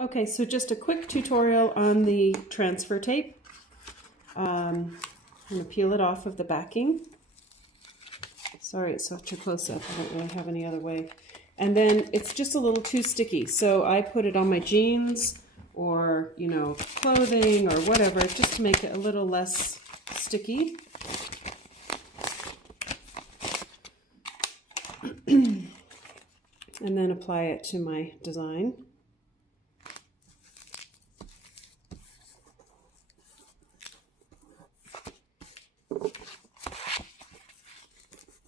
Okay, so just a quick tutorial on the transfer tape. I'm going to peel it off of the backing. Sorry, it's such a close-up. I don't really have any other way. And then it's just a little too sticky, so I put it on my jeans or, you know, clothing or whatever, just to make it a little less sticky. And then apply it to my design.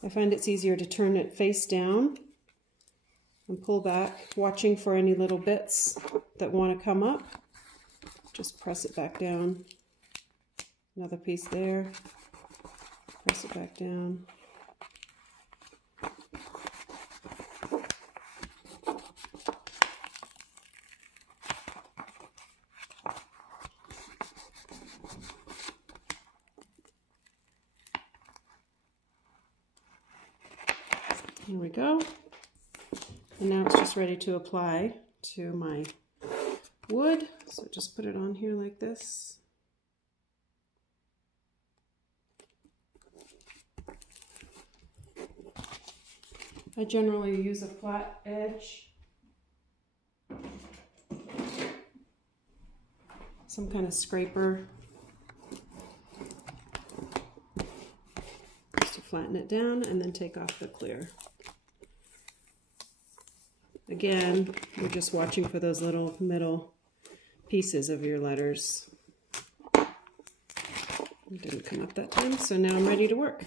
I find it's easier to turn it face down and pull back, watching for any little bits that want to come up. Just press it back down. Another piece there. Press it back down. There we go. And now it's just ready to apply to my wood. So just put it on here like this. I generally use a flat edge, some kind of scraper, just to flatten it down and then take off the clear. Again, you're just watching for those little middle pieces of your letters. It didn't come up that time, so now I'm ready to work.